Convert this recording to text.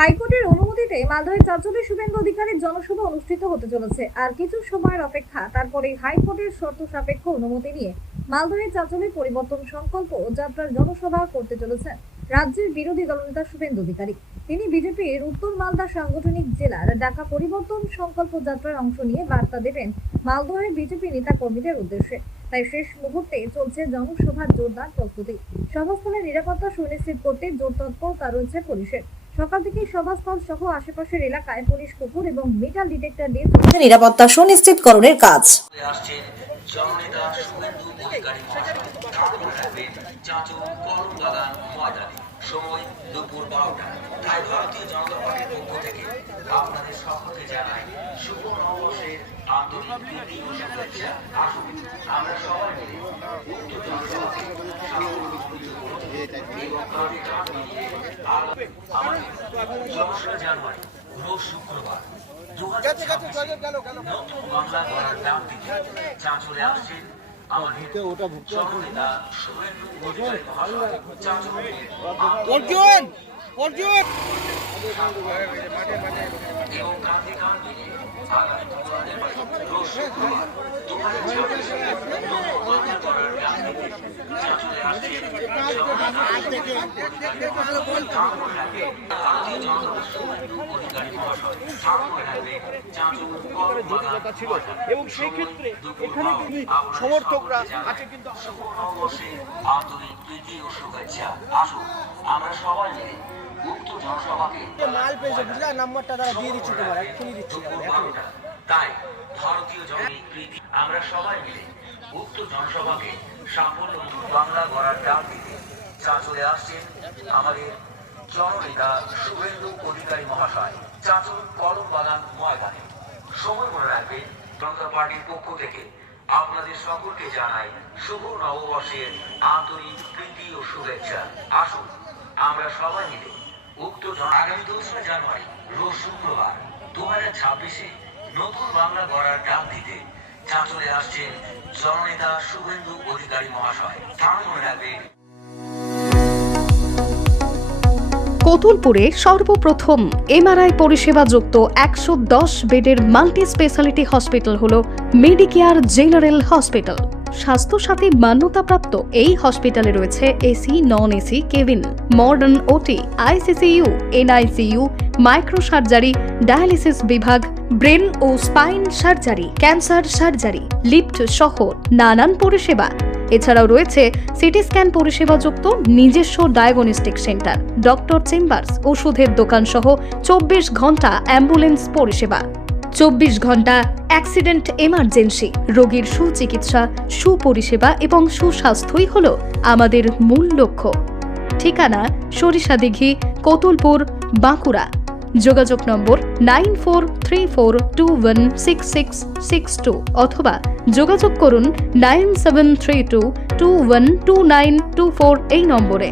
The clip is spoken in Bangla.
হাইকোর্টের অনুমতিতে মালদহের চাঁচলে শুভেন্দু অধিকারীর জনসভা অনুষ্ঠিত হতে চলেছে। আর কিছু সময়ের অপেক্ষা, তারপরে হাইকোর্টের শর্ত সাপেক্ষ অনুমতি নিয়ে মালদহের চাঁচলে পরিবর্তন সংকল্প যাত্রার জনসভা করতে চলেছেন রাজ্যের বিরোধী দলনেতা শুভেন্দু অধিকারী। তিনি বিজেপির উত্তর মালদা সাংগঠনিক জেলার ডাকা পরিবর্তন সংকল্প যাত্রার অংশ নিয়ে বার্তা দেবেন মালদহের বিজেপি নেতা কর্মীদের উদ্দেশ্যে। তাই শেষ মুহূর্তে চলছে জনসভার জোরদার প্রস্তুতি। সভাস্থলের নিরাপত্তা সুনিশ্চিত করতে জোর তৎপরতা রয়েছে পুলিশের। সকাল থেকে সভাস্থল সহ আশেপাশের এলাকায় পুলিশ কুকুর এবং মেটাল ডিটেক্টর দিয়ে চলছে নিরাপত্তা সুনিশ্চিতকরণের কাজ। সময় দুপুর 12টা। তাই ভারতীয় জনতা পার্টির পক্ষ থেকে আপনাদের সকলকে জানাই শুভ নববর্ষের আন্তরিক প্রীতি ও শুভেচ্ছা। আসুন আমরা সবাই মিলে উক্ত জনসভাকে সাফল্যমণ্ডিত করুন এবং কাঁধে কাঁধ মিলিয়ে আমাদের 11 জানুয়ারি রোজ শুক্রবার 2026 নতুন বাংলা গড়ার ডাক দিতে চাঁচলে আসছেন আমাদের জননেতা শুভেন্দু অধিকারী মহাশয়। এবং কাঁধে কাঁধ মিলিয়ে আগামী রোজ শুক্রবার 2026 নতুন বাংলা গড়ার ডাক দিতে চাঁচলে আসছেন ভারতীয় জনতা শুভেন্দু অধিকারী মহাশয়। এবং সেই ক্ষেত্রে এখানে সমর্থকরা আছে কিন্তু আন্তরিক প্রীতি ও শুভেচ্ছা। আসুন আমরা সবাই মিলে উক্ত জনসভাকে মাল পেয়েছে বুঝলা, নাম্বারটা তারা দিয়ে দিচ্ছি, তোমার এখনই দিচ্ছি। তাই ভারতীয় জনগণের প্রীতি আমরা সবাই মিলে উক্ত জনসভাকে সাফল্য বাংলা গড়ার ডাক দিতে চাঁচলে আসছেন আমাদের জননেতা শুভেন্দু অধিকারী মহাশয়। চাঁচল কলম বাগান ময়দানে। সময় মনে রাখবেন, জনতা পার্টির পক্ষ থেকে আপনাদের সকলকে জানাই শুভ নববর্ষের আন্তরিক প্রীতি ও শুভেচ্ছা। আসুন আমরা সবাই মিলে উক্ত আগামী 2 জানুয়ারি রোজ শুক্রবার 2026 নতুন বাংলা গড়ার ডাক দিতে চাঁচলে আসছেন জননেতা শুভেন্দু অধিকারী মহাশয়। তার মনে রাখবেন, কতুলপুরে সর্বপ্রথম এমআরআই পরিষেবা যুক্ত 110 বেডের মাল্টি স্পেশালিটি হসপিটাল হল মেডিকেয়ার জেনারেল হসপিটাল। স্বাস্থ্যসাথী মান্যতাপ্রাপ্ত এই হসপিটালে রয়েছে AC, non AC cabin, modern OT, ICCU, NICU, micro surgery, dialysis বিভাগ, ব্রেন ও spine surgery, cancer surgery, lift সহ নানান পরিষেবা। এছাড়াও রয়েছে সিটি স্ক্যান পরিষেবাযুক্ত নিজস্ব ডায়াগনস্টিক সেন্টার, ডক্টর চেম্বার্স, ওষুধের দোকান সহ 24 ঘন্টা অ্যাম্বুলেন্স পরিষেবা, 24 ঘন্টা অ্যাক্সিডেন্ট এমার্জেন্সি। রোগীর সুচিকিৎসা, সুপরিষেবা এবং সুস্বাস্থ্যই হল আমাদের মূল লক্ষ্য। ঠিকানা সরিষাদিঘি, কতুলপুর, বাঁকুড়া। যোগাযোগ নম্বর 9434216662 অথবা যোগাযোগ করুন 9732212924 এই নম্বরে।